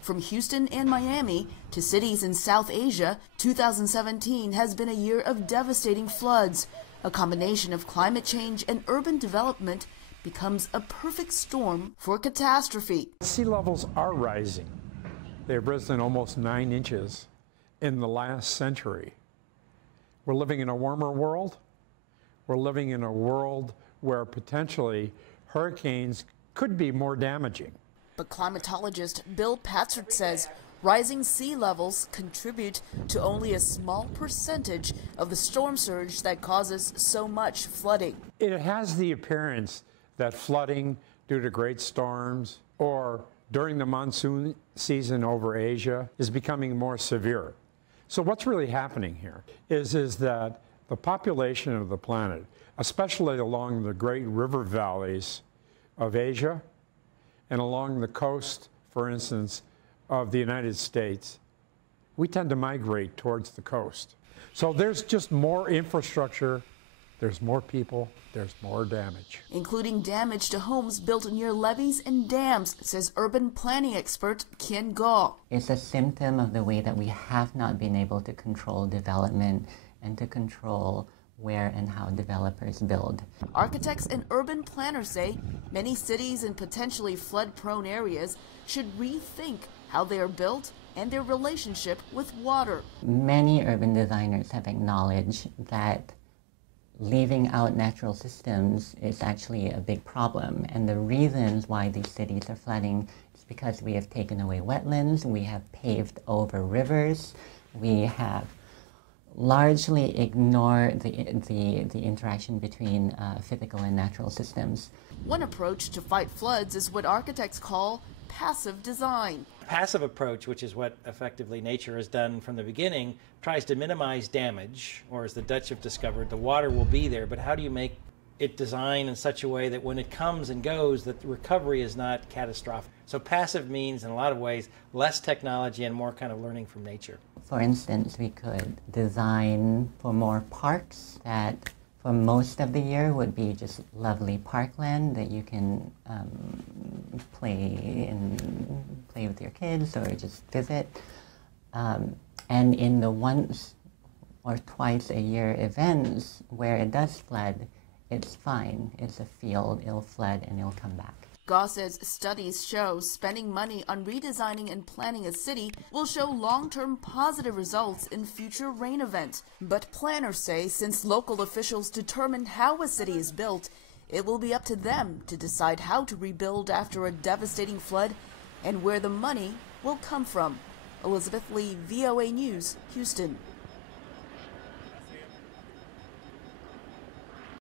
From Houston and Miami to cities in South Asia, 2017 has been a year of devastating floods. A combination of climate change and urban development becomes a perfect storm for catastrophe. Sea levels are rising. They've risen almost 9 inches in the last century. We're living in a warmer world. We're living in a world where potentially hurricanes could be more damaging. But climatologist Bill Patzert says rising sea levels contribute to only a small percentage of the storm surge that causes so much flooding. It has the appearance that flooding due to great storms or during the monsoon season over Asia is becoming more severe. So what's really happening here is that the population of the planet, especially along the great river valleys of Asia and along the coast, for instance, of the United States, we tend to migrate towards the coast. So there's just more infrastructure, there's more people, there's more damage. Including damage to homes built near levees and dams, says urban planning expert Ken Gaw. It's a symptom of the way that we have not been able to control development and to control where and how developers build. Architects and urban planners say many cities in potentially flood-prone areas should rethink how they are built and their relationship with water. Many urban designers have acknowledged that leaving out natural systems is actually a big problem. And the reasons why these cities are flooding is because we have taken away wetlands, we have paved over rivers, we have largely ignored the interaction between physical and natural systems. One approach to fight floods is what architects call passive design. Passive approach, which is what effectively nature has done from the beginning, tries to minimize damage, or as the Dutch have discovered, the water will be there, but how do you make it designed in such a way that when it comes and goes, that the recovery is not catastrophic? So passive means, in a lot of ways, less technology and more kind of learning from nature. For instance, we could design for more parks that for most of the year would be just lovely parkland that you can play with your kids or just visit. And in the once or twice a year events where it does flood, it's fine. It's a field, it'll flood and it'll come back. Gaw says studies show spending money on redesigning and planning a city will show long-term positive results in future rain events. But planners say since local officials determine how a city is built, it will be up to them to decide how to rebuild after a devastating flood and where the money will come from. Elizabeth Lee, VOA News, Houston.